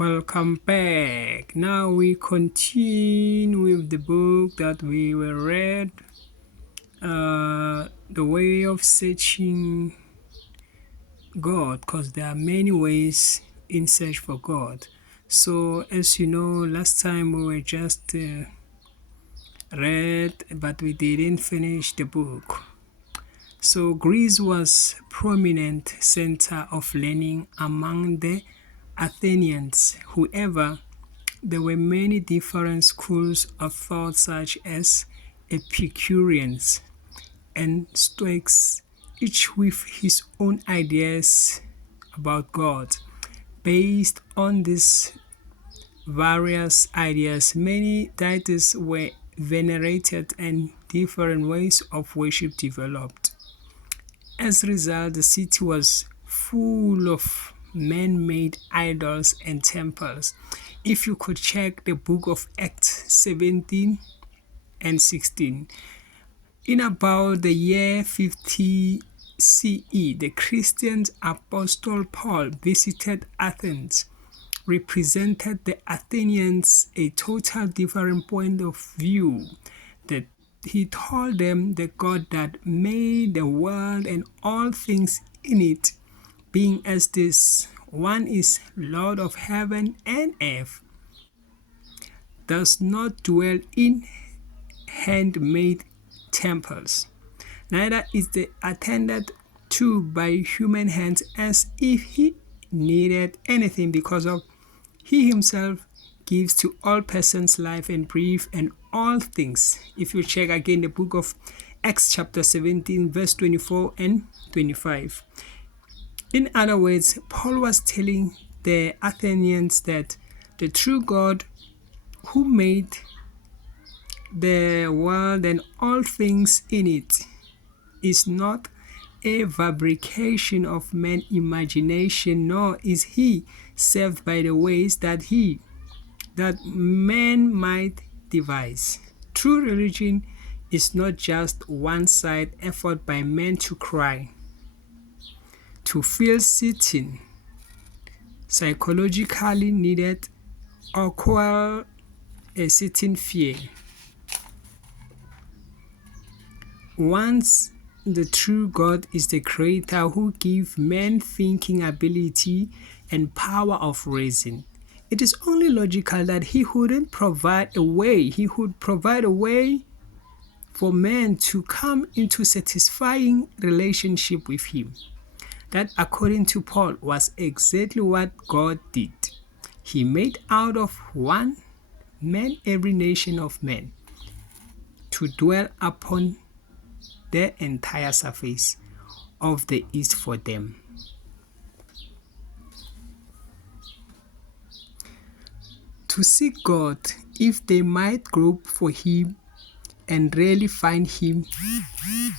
Welcome back. Now we continue with the book that we were read, The Way of Searching God, because there are many ways in search for God. So as you know, last time we were just read, but we didn't finish the book. So Greece was prominent center of learning among the Athenians. However, there were many different schools of thought such as Epicureans and Stoics, each with his own ideas about God. Based on these various ideas, many deities were venerated and different ways of worship developed. As a result, the city was full of man-made idols and temples. If you could check the book of Acts 17 and 16, in about the year 50 CE, the Christian apostle Paul visited Athens, represented the Athenians a total different point of view. That he told them the God that made the world and all things in it, being as this one is Lord of heaven and earth, does not dwell in handmade temples, neither is it attended to by human hands as if he needed anything, because of he himself gives to all persons life and breath and all things. If you check again the book of Acts chapter 17 verse 24 and 25. In other words, Paul was telling the Athenians that the true God who made the world and all things in it is not a fabrication of man's imagination, nor is he served by the ways that man might devise. True religion is not just one-sided effort by men to cry, to feel certain, psychologically needed, or quell a certain fear. Once the true God is the creator who gives man thinking ability and power of reason, it is only logical that he would provide a way for man to come into satisfying relationship with him. That, according to Paul, was exactly what God did. He made out of one man every nation of men to dwell upon the entire surface of the east for them. To seek God, if they might grope for him and really find him,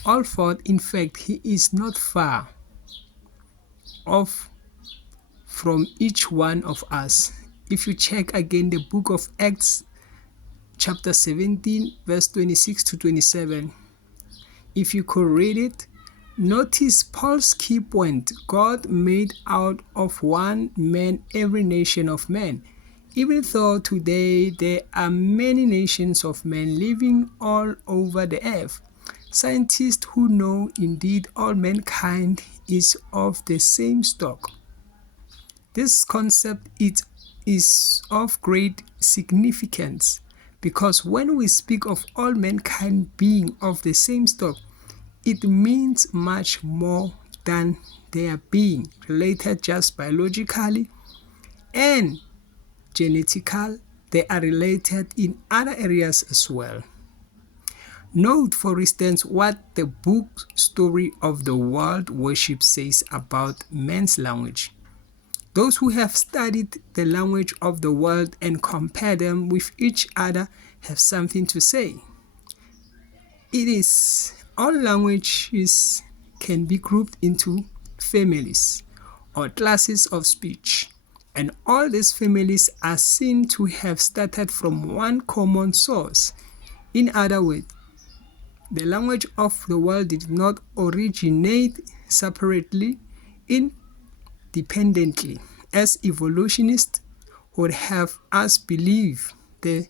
all thought, in fact, he is not far off from each one of us. If you check again the book of Acts chapter 17 verse 26 to 27, if you could read it, notice Paul's key point: God made out of one man every nation of men. Even though today there are many nations of men living all over the earth, scientists who know indeed all mankind is of the same stock. This concept is of great significance, because when we speak of all mankind being of the same stock, it means much more than their being related just biologically and genetically. They are related in other areas as well. Note, for instance, what the book Story of the World Worship says about man's language. Those who have studied the language of the world and compare them with each other have something to say. It is all languages can be grouped into families or classes of speech, and all these families are seen to have started from one common source. In other words, the language of the world did not originate separately, independently, as evolutionists would have us believe the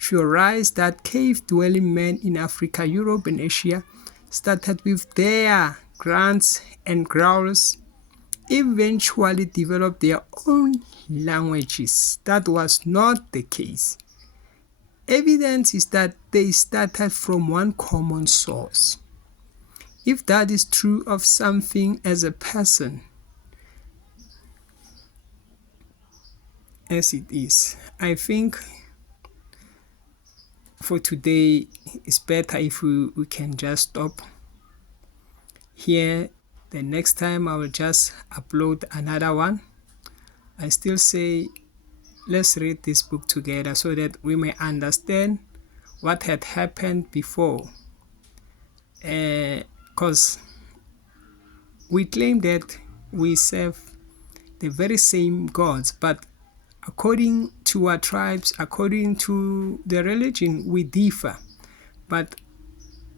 theorized that cave-dwelling men in Africa, Europe, and Asia started with their grunts and growls, eventually developed their own languages. That was not the case. Evidence is that they started from one common source. If that is true of something as a person, as it is, I think for today it's better if we can just stop here. The next time I will just upload another one. I still say let's read this book together so that we may understand what had happened before, because we claim that we serve the very same gods, but according to our tribes, according to the religion, we differ. But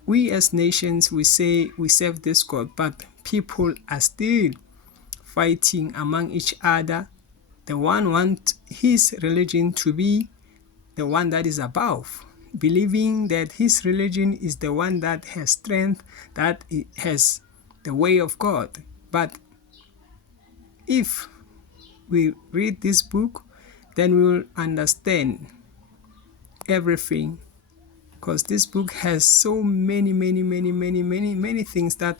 we as nations, we say we serve this God, but people are still fighting among each other. The one wants his religion to be the one that is above, believing that his religion is the one that has strength, that it has the way of God. But if we read this book, then we will understand everything, because this book has so many things that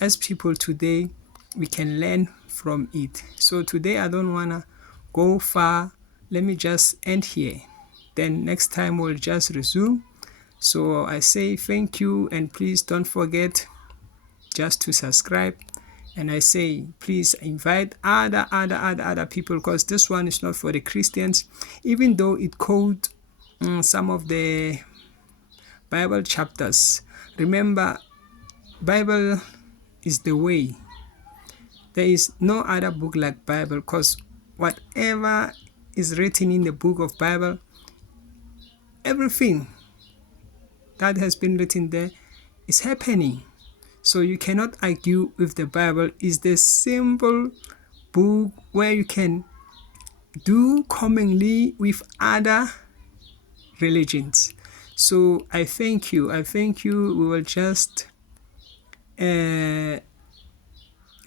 as people today we can learn from it. So today I don't want to go far. Let me just end here. Then next time we'll just resume. So I say thank you, and please don't forget just to subscribe. And I say please invite other people, because this one is not for the Christians, even though it quotes some of the Bible chapters. Remember, Bible is the way. There is no other book like Bible, because whatever is written in the book of Bible, everything that has been written there is happening. So you cannot argue with the Bible. It's the simple book where you can do commonly with other religions. So I thank you. We will just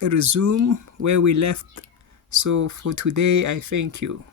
resume where we left. So for today, I thank you.